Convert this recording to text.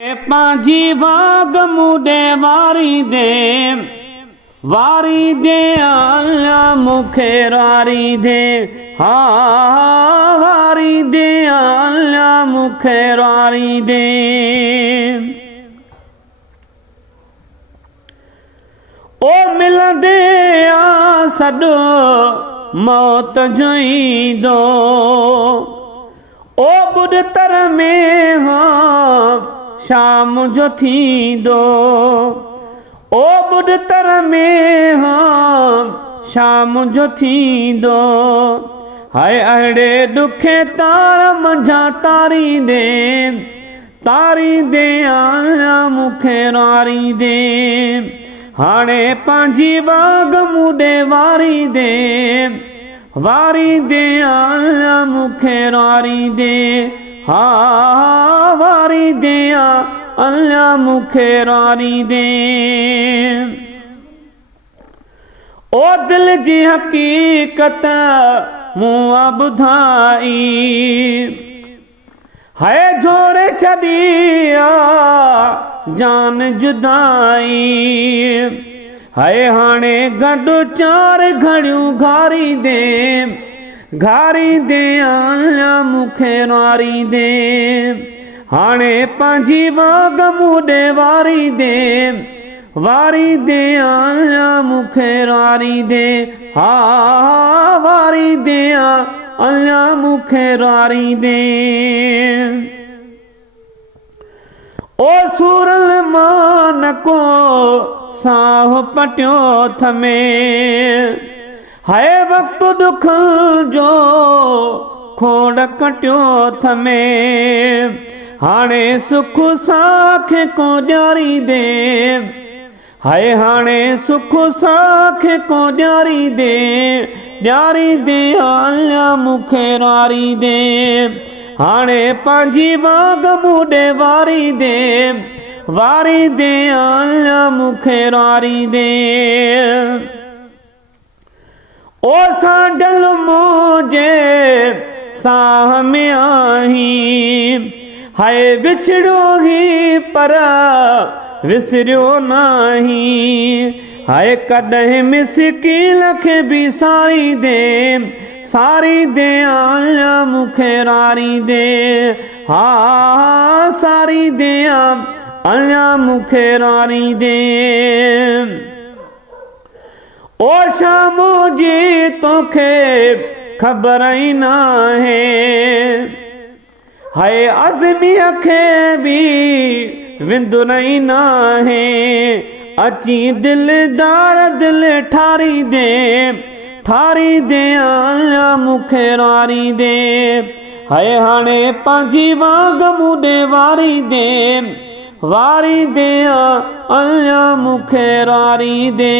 पांजी वाग मुडे वारी दे अल्लाह मुखे वारी दे हाँ वारी दे अल्लाह मुखे वारी दे। ओ मिलंदे आ सॾो मौत जोई दो ओ बुॾतर में हाँ शाम जो थी दो ओ बुॾतर में हाँ शाम जो थी दो हाय अड़े दुखे तार मंझा तारी दे आया मुखे वारी दे हाणे पांजी वाग मुडे वारी दे आया मुखे वारी दे हाँ वारी दे अल्लाह मुखे वारी दे। ओ दिल जी हकीकत मुआ बुधाई है जोरे छड़िया जान जुदाई है हाणे गॾु चार घड़ियूं घारी दे अल्लाह मुखे वारी दे हाणे पांजी वाग मुडे वारी दे अल्लाह मुखे वारी दे हाँ वारी दे अल्लाह मुखे वारी दे। ओ सूरल मान को साह पटियो थमे है वक्त दुख जो खोड़ कटियो थमे हाणे सुख साख को ॾियारी दे हाय हाणे सुख साख को ॾियारी दे अल्लाह मुखे वारी दे हाणे पांजी वाग मुडे वारी दे अल्लाह मुखे वारी दे। ओ सांडल मोजे साह में आही हाय विछड़ो ही पर विसरियो नहीं हाय कॾहिं मिसकीन खे बि सारी दे अल्लाह मुखे वारी दे हाँ सारी दे अल्लाह मुखे वारी दे। ओ शामो जी तोखे ख़बर ई नाहे हाय अज़मीअ खे बि विंदुरई नाहे अची दिलदार दिल ठारी दे अल्लाह मुखे वारी दे हाय हाणे पांजी वाग मुडे वारी दे अल्लाह मुखे वारी दे।